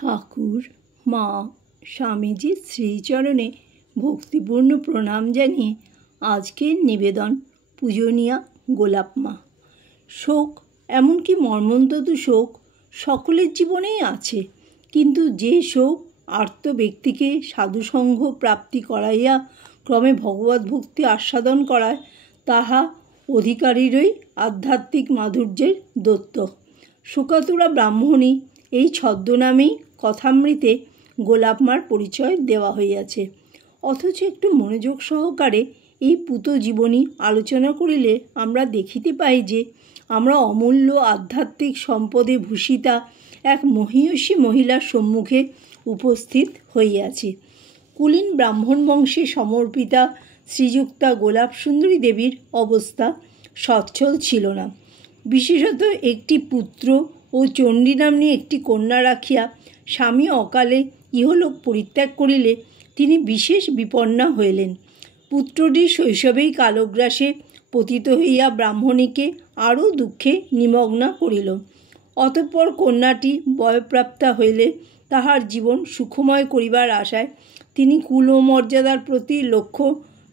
ঠাকুর মা স্বামীজির শ্রীচরণে ভক্তিপূর্ণ প্রণাম জানিয়ে আজকের নিবেদন পূজনীয়া গোলাপ মা। শোক, এমনকি মর্মন্তত শোক সকলের জীবনেই আছে, কিন্তু যে শোক আর্ত ব্যক্তিকে সাধুসঙ্গ প্রাপ্তি করাইয়া ক্রমে ভগবত ভক্তি আস্বাদন করায়, তাহা অধিকারীরই আধ্যাত্মিক মাধুর্যের দত্ত। শোকাতুরা ব্রাহ্মণী এই ছদ্মনামেই কথামৃতে গোলাপ মার পরিচয় দেওয়া হইয়াছে। অথচ একটু মনোযোগ সহকারে এই পূত জীবনী আলোচনা করিলে আমরা দেখিতে পাই যে আমরা অমূল্য আধ্যাত্মিক সম্পদে ভূষিতা এক মহীয়সী মহিলার সম্মুখে উপস্থিত হইয়াছি। কুলীন ব্রাহ্মণ বংশে সমর্পিতা শ্রীযুক্তা গোলাপ সুন্দরী দেবীর অবস্থা সচ্ছল ছিল না। বিশেষত একটি পুত্র ও চণ্ডী নাম্নী একটি কন্যা রাখিয়া স্বামী অকালে ইহলোক পরিত্যাগ করিলে তিনি বিশেষ বিপন্না হইলেন। পুত্রটি শৈশবেই কালগ্রাসে পতিত হইয়া ব্রাহ্মণীকে আরও দুঃখে নিমগ্না করিল। অতঃপর কন্যাটি বয়প্রাপ্তা হইলে তাহার জীবন সুখময় করিবার আশায় তিনি কুল ও মর্যাদার প্রতি লক্ষ্য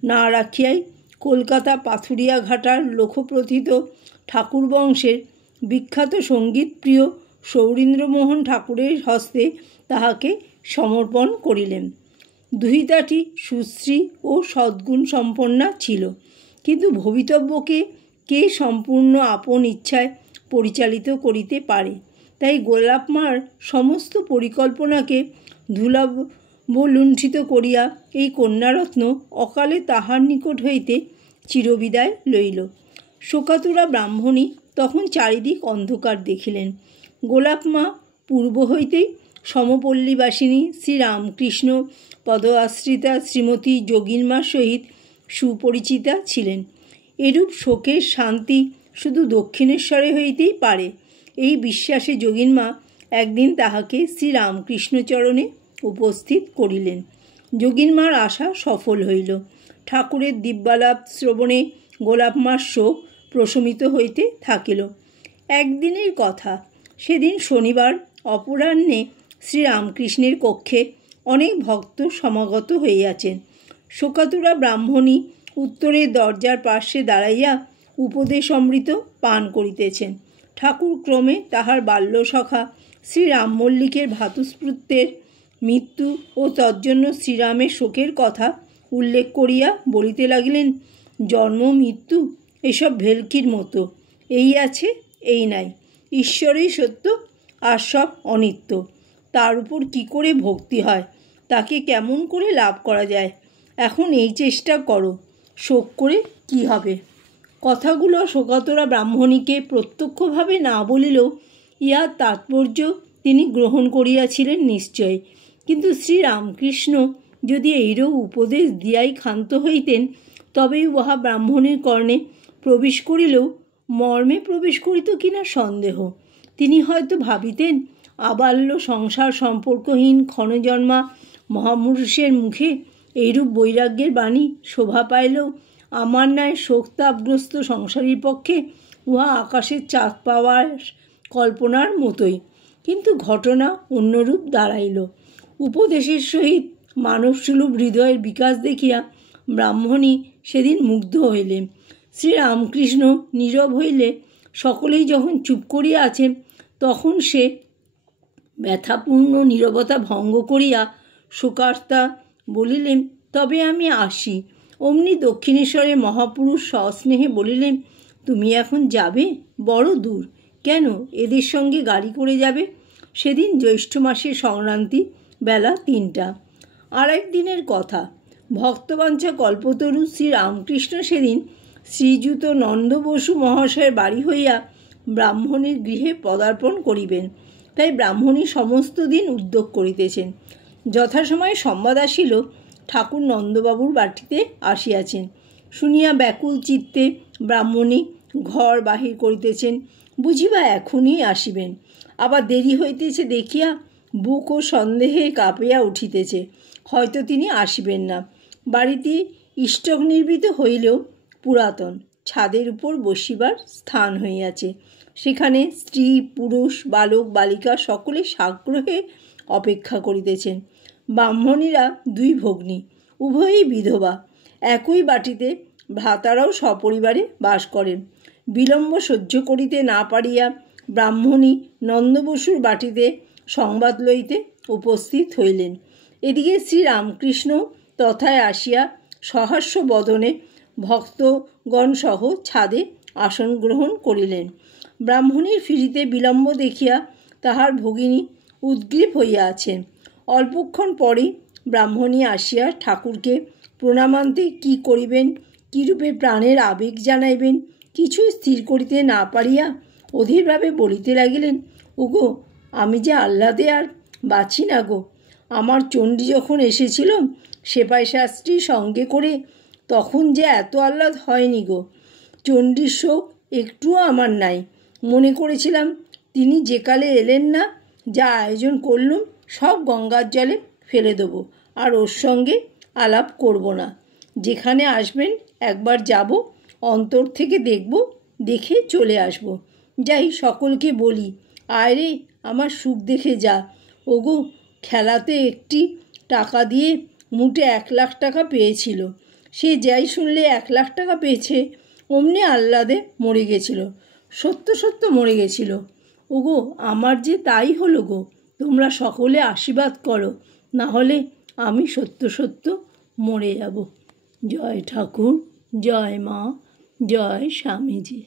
না রাখিয়াই কলকাতা পাথুরিয়া ঘাটার লোকপ্রথিত ঠাকুর বংশের বিখ্যাত সঙ্গীতপ্রিয় সৌরীন্দ্রমোহন ঠাকুরের হস্তে তাহাকে সমর্পণ করিলেন। দুহিতাটি সুশ্রী ও সদ্গুণ সম্পন্না ছিল, কিন্তু ভবিতব্যকে কে সম্পূর্ণ আপন ইচ্ছায় পরিচালিত করিতে পারে? তাই গোলাপ মার সমস্ত পরিকল্পনাকে ধূলাবলুণ্ঠিত করিয়া এই কন্যারত্ন অকালে তাহার নিকট হইতে চিরবিদায় লইল। শোকাতুরা ব্রাহ্মণী তখন চারিদিক অন্ধকার দেখিলেন। গোলাপ মা পূর্ব হইতেই সমপল্লীবাসিনী শ্রীরামকৃষ্ণ পদ আশ্রিতা শ্রীমতী যোগিনমার সহিত সুপরিচিতা ছিলেন। এরূপ শোকের শান্তি শুধু দক্ষিণেশ্বরে হইতেই পারে, এই বিশ্বাসে যোগিনমা একদিন তাহাকে শ্রীরামকৃষ্ণচরণে উপস্থিত করিলেন। যোগিনমার আশা সফল হইল। ঠাকুরের দিব্যালাপ শ্রবণে গোলাপ মার শোক প্রশমিত হইতে থাকিল। একদিনের কথা, সেদিন শনিবার অপরাহ্নে শ্রীরামকৃষ্ণের কক্ষে অনেক ভক্ত সমাগত হইয়াছেন। শোকাতুরা ব্রাহ্মণী উত্তরের দরজার পার্শ্বে দাঁড়াইয়া উপদেশ অমৃত পান করিতেছেন। ঠাকুর ক্রমে তাহার বাল্যসখা শ্রীরামমল্লিকের ভ্রাতুস্পুত্রের মৃত্যু ও তজ্জন্য শ্রীরামের শোকের কথা উল্লেখ করিয়া বলিতে লাগিলেন, জন্ম মৃত্যু এসব ভেলকির মতো, এই আছে এই নাই, ঈশ্বরই সত্য আর সব অনিত্য। তার উপর কী করে ভক্তি হয়, তাকে কেমন করে লাভ করা যায়, এখন এই চেষ্টা করো, শোক করে কি হবে? কথাগুলো শোকাতুরা ব্রাহ্মণীকে প্রত্যক্ষভাবে না বলিলেও ইহার তাৎপর্য তিনি গ্রহণ করিয়াছিলেন নিশ্চয়। কিন্তু শ্রীরামকৃষ্ণ যদি এইরূপ উপদেশ দিয়াই ক্ষান্ত হইতেন, তবেই উহা ব্রাহ্মণের কর্ণে প্রবেশ করিলেও মর্মে প্রবেশ করিত কিনা সন্দেহ। তিনি হয়তো ভাবিতেন, আবাল্য সংসার সম্পর্কহীন ক্ষণজন্মা মহাপুরুষের মুখে এইরূপ বৈরাগ্যের বাণী শোভা পাইলেও আমার ন্যায় শোকতাপগ্রস্ত সংসারীর পক্ষে উহা আকাশের চাঁদ পাওয়ার কল্পনার মতোই। কিন্তু ঘটনা অন্যরূপ দাঁড়াইল। উপদেশের সহিত মানবসুলভ হৃদয়ের বিকাশ দেখিয়া ব্রাহ্মণী সেদিন মুগ্ধ হইলেন। শ্রীরামকৃষ্ণ নীরব হইলে সকলেই যখন চুপ করিয়া আছেন, তখন সে ব্যথাপূর্ণ নীরবতা ভঙ্গ করিয়া শোকার্তা বলিলেন, তবে আমি আসি। অমনি দক্ষিণেশ্বরের মহাপুরুষ সস্নেহে বলিলেন, তুমি এখন যাবে? বড় দূর। কেন, এদের সঙ্গে গাড়ি করে যাবে। সেদিন জ্যৈষ্ঠ মাসের সংক্রান্তি, বেলা ৩টা। আর একদিনের কথা, ভক্তবাঞ্ছা কল্পতরু শ্রীরামকৃষ্ণ সেদিন শ্রীযুত নন্দ বসু মহাশয়ের বাড়ি হইয়া ব্রাহ্মণীর গৃহে পদার্পণ করিবেন। তাই ব্রাহ্মণী সমস্ত দিন উদ্যোগ করিতেছেন। যথাসময়ে সংবাদ আসিল, ঠাকুর নন্দবাবুর বাটিতে আসিয়াছেন। শুনিয়া ব্যাকুল চিত্তে ব্রাহ্মণী ঘর বাহির করিতেছেন, বুঝিবা এখনই আসিবেন। আবার দেরি হইতেছে দেখিয়া বুক ও সন্দেহে কাঁপিয়া উঠিতেছে, হয়তো তিনি আসিবেন না। বাড়িটি ইষ্টক নির্মিত হইলেও পুরাতন, ছাদের উপর বসিবার স্থান হইয়াছে। সেখানে স্ত্রী পুরুষ বালক বালিকা সকলে সাগ্রহে অপেক্ষা করিতেছেন। ব্রাহ্মণীরা দুই ভগ্নী, উভয়ই বিধবা। একই বাটিতে ভ্রাতারাও সপরিবারে বাস করেন। বিলম্ব সহ্য করিতে না পারিয়া ব্রাহ্মণী নন্দবসুর বাটিতে সংবাদ লইতে উপস্থিত হইলেন। এদিকে শ্রীরামকৃষ্ণ তথায় আসিয়া সহাস্য বদনে ভক্তগণসহ ছাদে আসন গ্রহণ করিলেন। ব্রাহ্মণীর ফিরিতে বিলম্ব দেখিয়া তাহার ভগিনী উদ্গ্রীব হইয়া আছেন। অল্পক্ষণ পরেই ব্রাহ্মণী আসিয়া ঠাকুরকে প্রণামান্তে কী করিবেন, কীরূপে প্রাণের আবেগ জানাইবেন কিছুই স্থির করিতে না পারিয়া অধীরভাবে বলিতে লাগিলেন, ওগো, আমি যে আহ্লাদে আর বাঁচি না গো। আমার চণ্ডী যখন এসেছিল সেপাই শাস্ত্রী সঙ্গে করে, তখন যে এত আহ্লাদ হয়নি গো। চণ্ডীর শোক একটুও আমার নাই। মনে করেছিলাম তিনি যেকালে এলেন না, যা আয়োজন করলুম সব গঙ্গার জলে ফেলে দেবো, আর ওর সঙ্গে আলাপ করব না। যেখানে আসবেন একবার যাব, অন্তর থেকে দেখব, দেখে চলে আসব। যাই সকলকে বলি, আয় রে আমার সুখ দেখে যা। ওগো, খেলাতে একটি টাকা দিয়ে মুটে 1,00,000 টাকা পেয়েছিল। সে যাই শুনলে 1,00,000 টাকা পেয়েছে, অমনি আহ্লাদে মরে গেছিল। সত্য সত্য মরে গেছিল। ওগো, আমার যে তাই হলো গো। তোমরা সকলে আশীর্বাদ করো, না হলে আমি সত্য সত্য মরে যাব। জয় ঠাকুর, জয় মা, জয় স্বামীজি।